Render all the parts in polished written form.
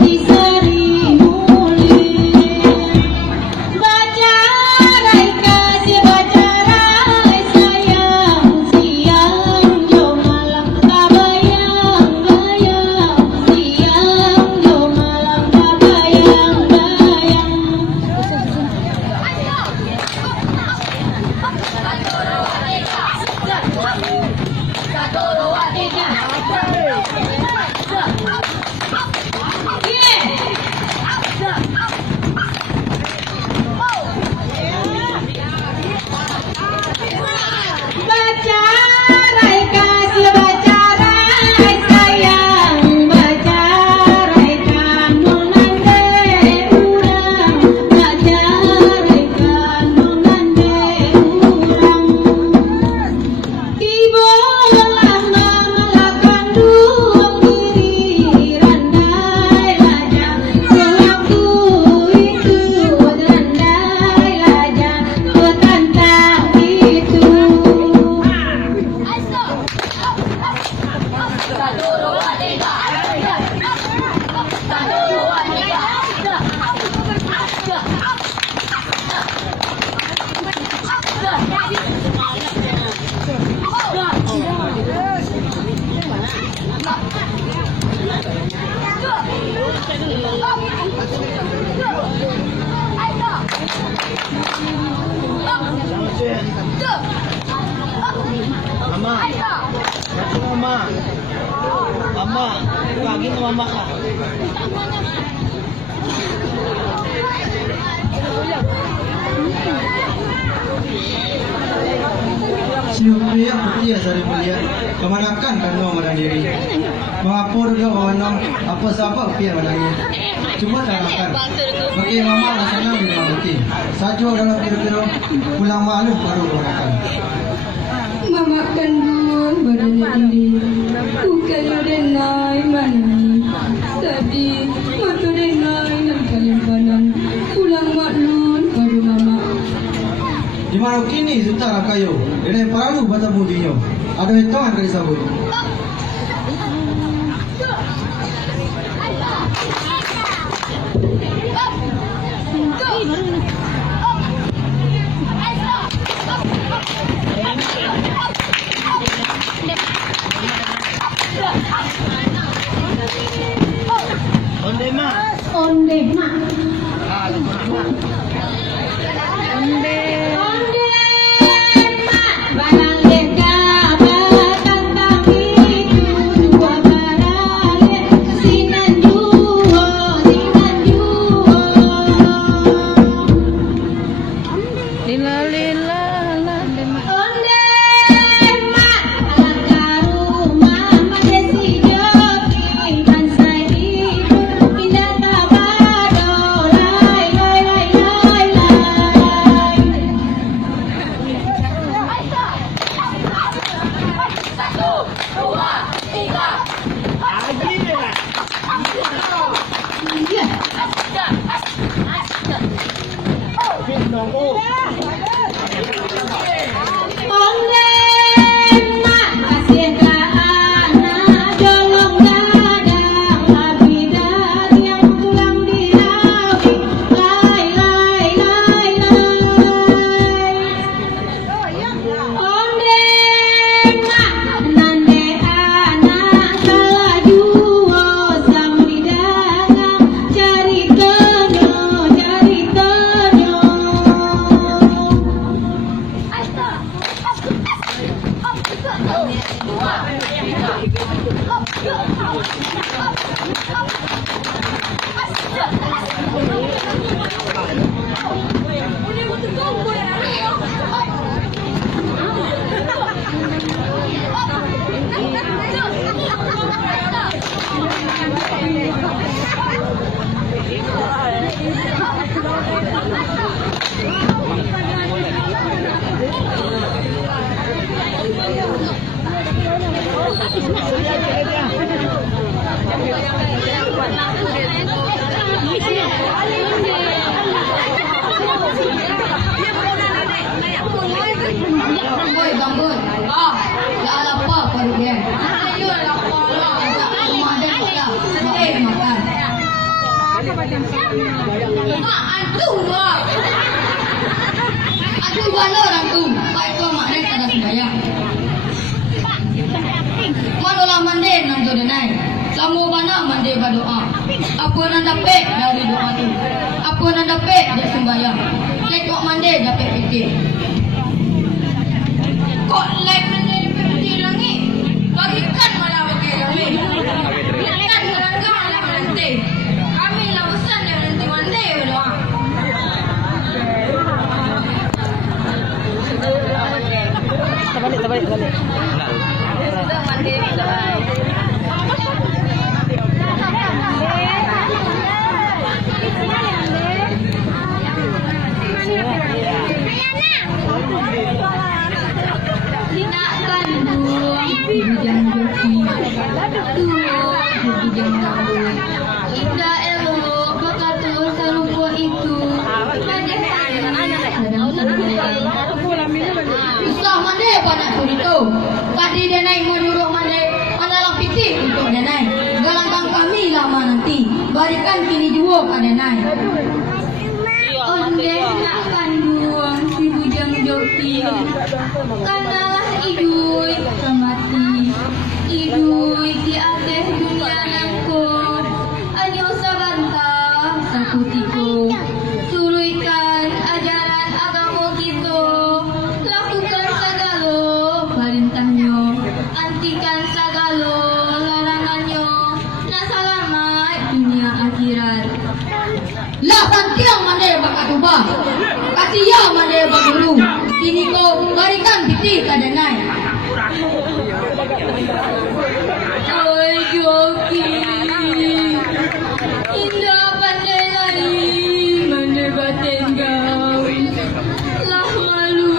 Disari Mama, lagi na mama ka. Sinupriya putih dari mulia kemanakan kan mau mandiri. Mengapur ke mana apa siapa pihak mandiri. Cuma tarakan. Bagi mama rasanya di mati. Sajo dalam kira-kira pulang malu baru korakan. Mama kandung badannya ini bukan renai mani tadi mata renai dan kalian panan pulang maklun baru mama Di mana kini sutara kayo dengan paralu bata mudinya ada hitungan kali sabut. Onde ma. onde mak Onde. onde mak barang lega batang kami dua barale sinan juo Lila lila la. onde mak alakaru mama desi joki kan sai pindah tabado lai lai lai lai lai onde mak kasih ke anak jolong dadang abi dari yang pulang dirawi lai lai lai lai onde mak nande anak salah juo sambil dagang cari kenyo Gambut. Ya lapar perut dia. Ayo lapar lah. Ada pula. Makan. Antu lah. Antu bala orang tu. Baik tu makna kada sembahyang. Manolah mande nang tu denai. Lamu mana mande berdoa. Apa nak dapat dari doa tu? Apa nak dapat dari sembahyang? Lekok mande dapat fikir. Kok like mande di langit? Bagikan malah bagi langit. Bagikan malah malah nanti. barikan kini juo kadenai. Onde nak kanduang si bujang joki, kanalah idui kamati, idui di akhir dunia nangko, anyo sabanta sakutiko, turuikan ajaran agama kita, lakukan sagalo perintahnya, antikan sagalo larangannya, nak selamat dunia akhirat. Lah santiang mande bakatuba, katia mande bakulu, kini ko barikan biti kadenai. Oi joki, indah pandai lari mande batengau, lah malu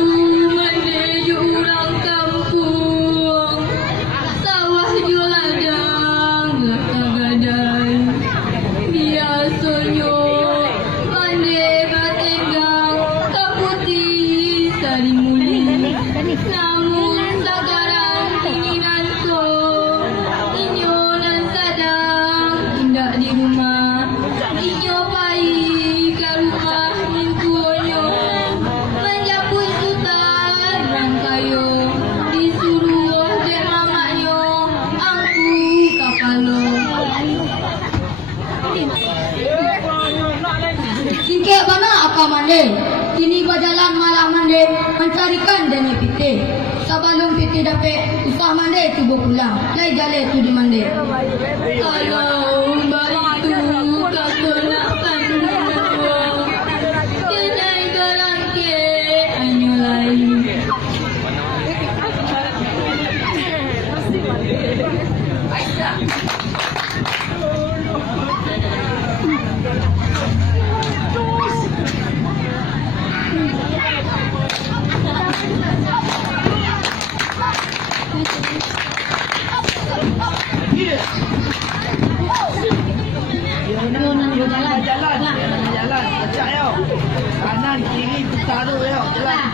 mande jurang kampung, sawah juladang lah kagadai, biasanya namun sekarang keinginanku inyo nan sadang indah di rumah inyo bayi ke rumah mintuonyo menjapui sutan rangkayo disuruh de mamaknyo angku kapalo singkek bana apa mande kini berjalan malam mande mencarikan dana piti. Sebelum piti dapat usah mande tubuh pulang. Lai jale tu di mande. Kalau bayi tu tak kena kandung, kenai garangke anyo lain. Kanan kiri taruh yo jalan.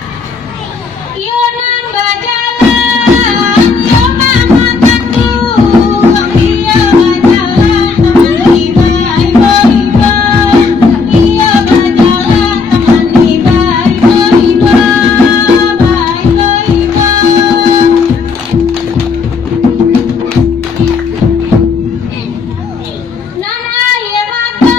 Yonan berjalan, yo mama tanggung, dia berjalan teman ibai ibai, dia berjalan teman ibai Nana ye mata,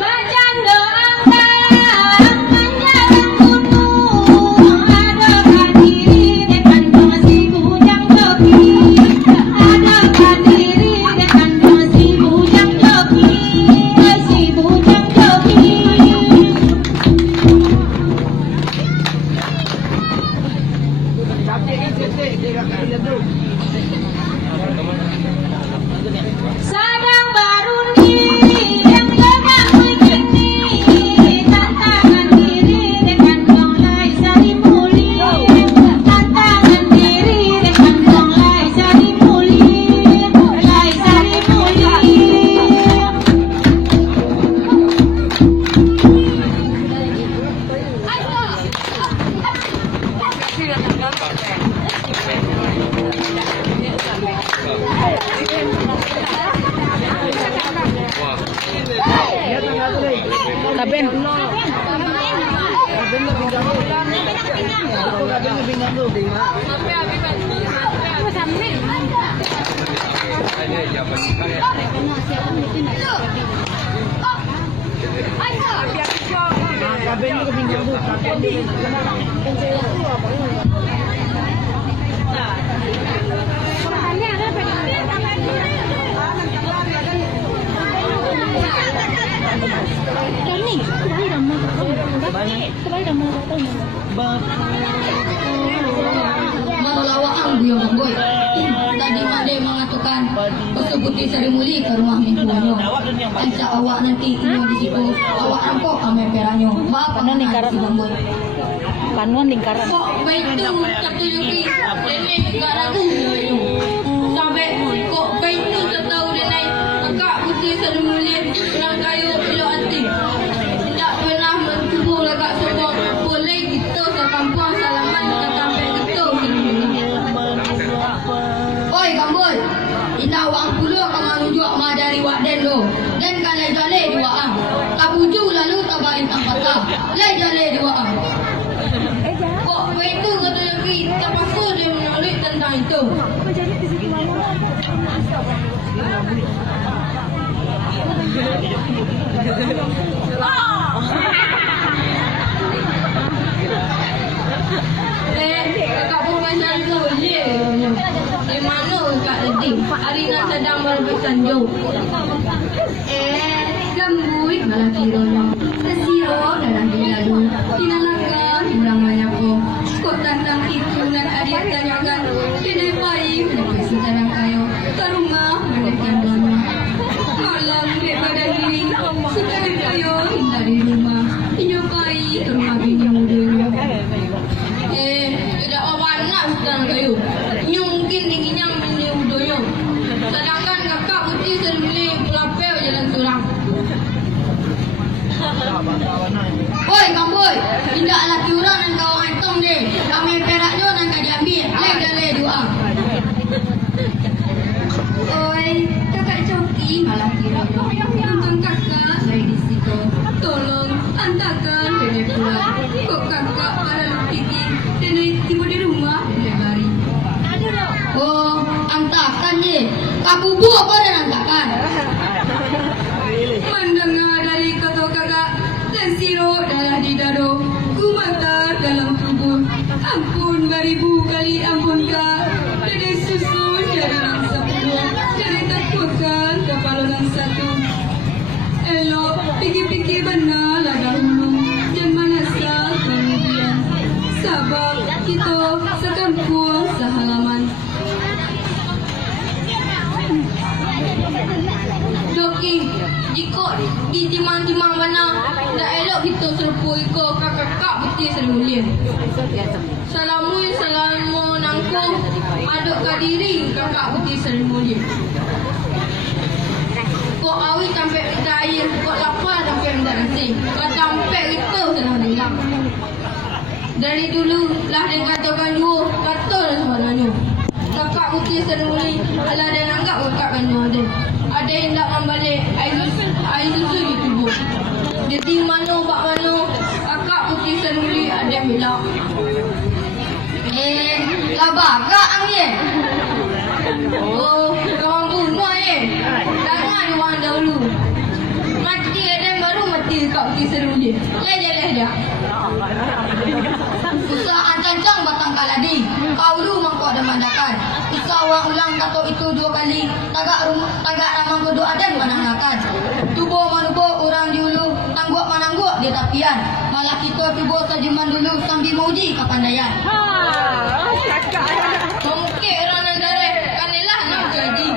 Bacaan doa menjalan gunung, ada berdiri dekat si bujang joki, ada berdiri dekat si bujang joki, si bujang joki. Sadang baruni yang lemah begini, tantangan diri dengan dong lai sari muli, tantangan diri dengan dong lai sari muli, lai sari muli. Kaben. Malawaan buyong boy. Tadi mande mengatakan Usul Putih Seri Muli ke rumah mingguanyo. Anca awak nanti inyo di situ. Awak angkok ame peranyo. Bapak Ano lingkaran? si Bangboy. Panuan lingkaran. Kok baik tu tertujuki nenek negara tu. Sampai kok baik tu tahu nenek Kakak Putih Seri Muli orang kayu ilo anti. Tidak pernah mencuba lagak sebab boleh kita sekampung salaman sampai kita. Oi Kambul, indah wang puluh kamu nunjuk ma dari Wakden lo. Dan kan lai jale dua ang. Kabuju lalu tabarin tampata. Lai jale dua ang. Kok itu kata lagi terpaksa dia menulis tentang itu. Kakak perempuan tu boleh. Di mana Kak Leding? Arina sedang berpesan jauh. Gambui malah kironya. Sesiro dalam dilalu. Tinalaga kurang banyak ko. Kok tantang itu dan adik tanyakan. Tidak baik berpesan tanang kayo. Ke rumah menekan doanya. Malam daripada diri. Sekarang kayo hintar di rumah. Inyokai ke rumah bini mudanya. Tidak awanak sekarang kayu. Mungkin tingginya bini udoyo. Sedangkan Kakak Putih Seri Muli pelapel jalan surang. Oi Kamboy, tidak laki orang dan kawan antong deh. Kami peraknya dan kau diambil. Lek dan lek dua. Oi, Kakak Coki malah kira. Untung Kakak dari di situ. Tolong antarkan Dede pulang. Kok Kakak pada lupikin Dede tiba di rumah Dede hari. Oh, antarkan ye. Kabubu apa dan antarkan? Mendengar dari kata Kakak dan siro dalam di dado. Ku mantar dalam tubuh. Ampun beribu kali ampun Kak. Dede susun jadi nang sepuluh. Dede takutkan kepala nang satu. Elok pikir-pikir benar lah dahulu. Jangan manasa kemudian. Sabab kita sekampung sehalaman. Doki, jika di timang-timang mana dah elok kita serpu iko kakak Putih Seri Muli. Salamu nangku aduk kadiri Kakak Putih Seri Muli. Kok awi sampai minta air, kok lapar sampai minta nasi. Kau sampai itu senang hilang. Dari dulu lah dia katakan dua, kata lah sebenarnya. Kakak Putih Seri Muli adalah dia nanggap kakak kanya ada. Ada yang tak membalik air susu di tubuh. Jadi mana bak mana Kakak Putih Seri Muli ada yang bilang. Labak kak angin. Oh, kawan bunuh jangan orang dahulu. Mati dan baru mati Kak Putih Seri Muli. Leh. Usah ancang-ancang batang kaladi. Kau dulu mangkau ada mandakan. Usah orang ulang kata itu dua kali. Tagak ramang kudu adan mananglakan. Tubuh manubo orang diulu. Tangguk manangguk di tapian. Malah kita tubuh sajaman dulu sambil mauji kepandaian. Mungkin orang yang darah kanilah nak jadi.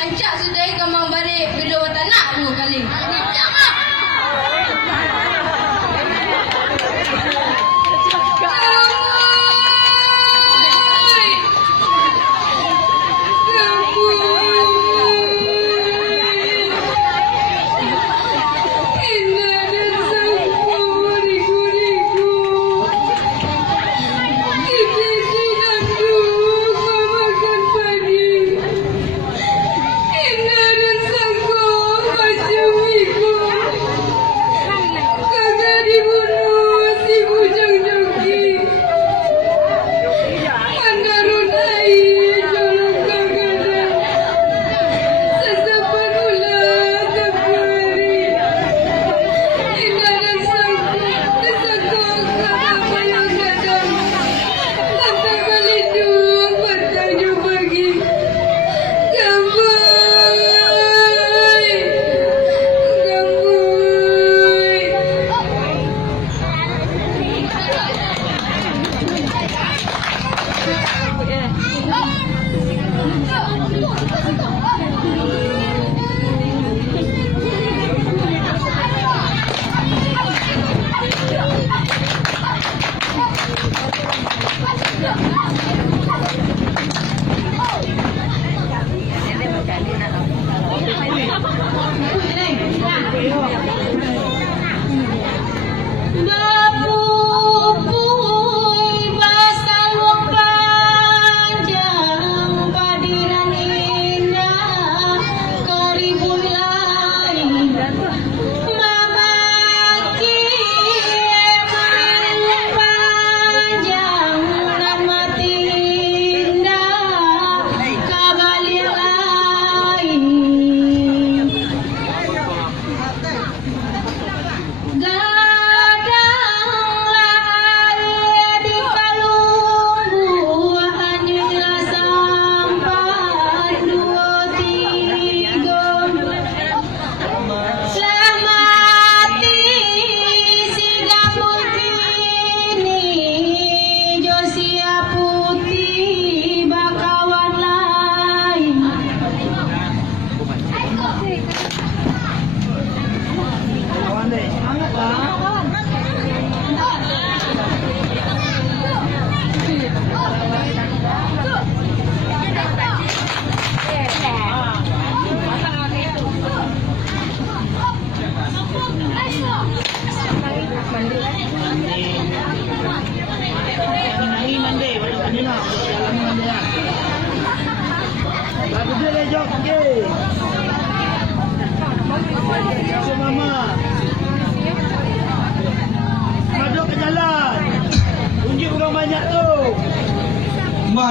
Ancak sudah kemang balik kedua tanah dua kali. Jangan. Itu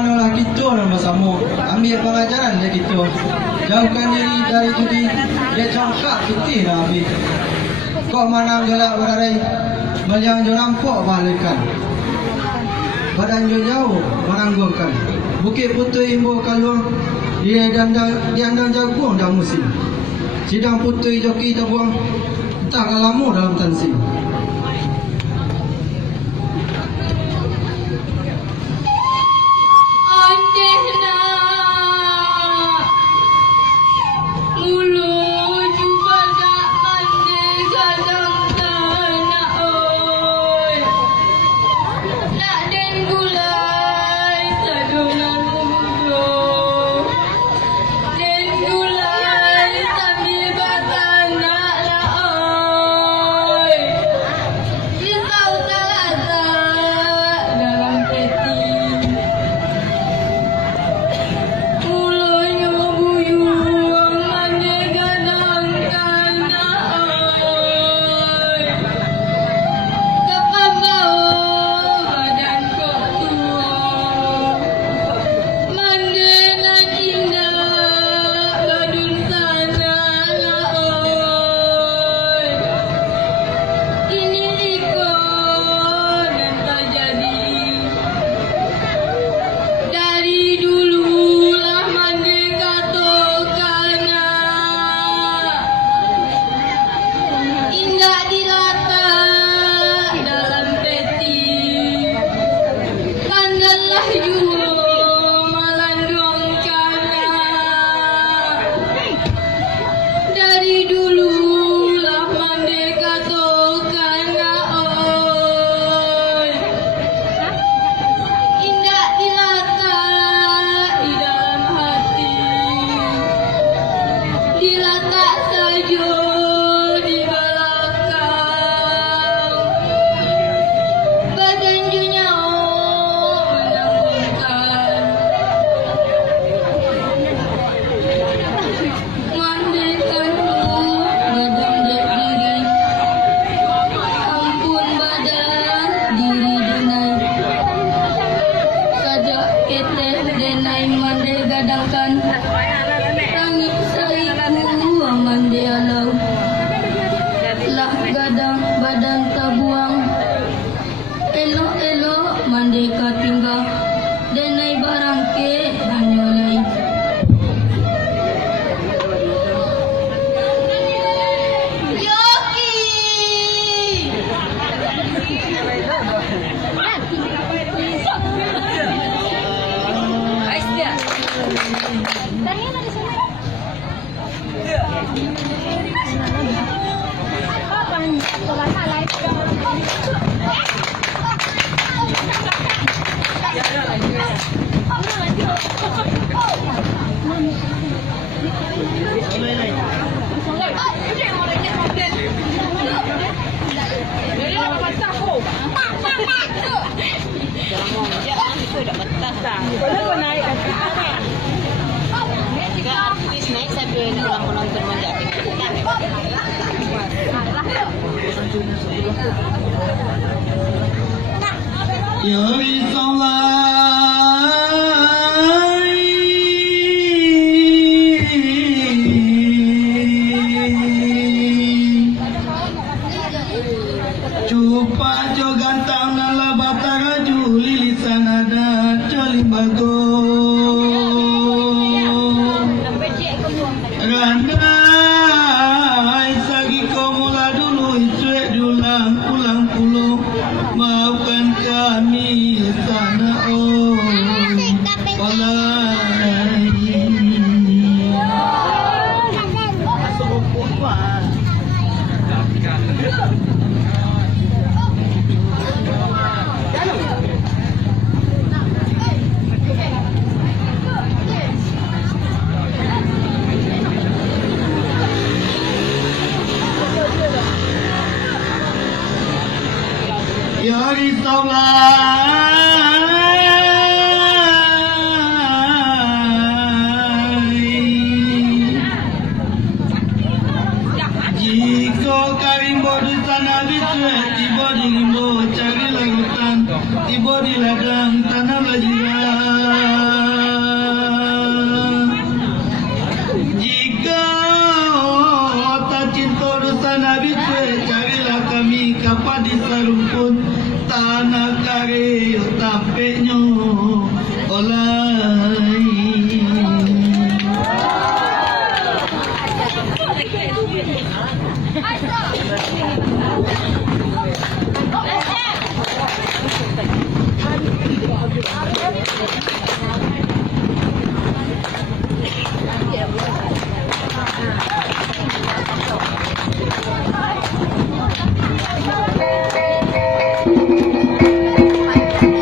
manolah kita orang bersama. Ambil pengajaran dia kita. Jauhkan diri dari judi. Dia cakap putih dah habis. Kau mana gelak berarai. Meliang jo nampak balikan. Badan jo jauh menangguhkan. Bukit Putui imbuh kaluang. Dia dandang jagung dah musim. Sidang Putui joki terbuang. Tak kalamu dalam tansi. Ibu di ladang tanah lajiran. dapat diserumpun tanah kari tapeknya oleh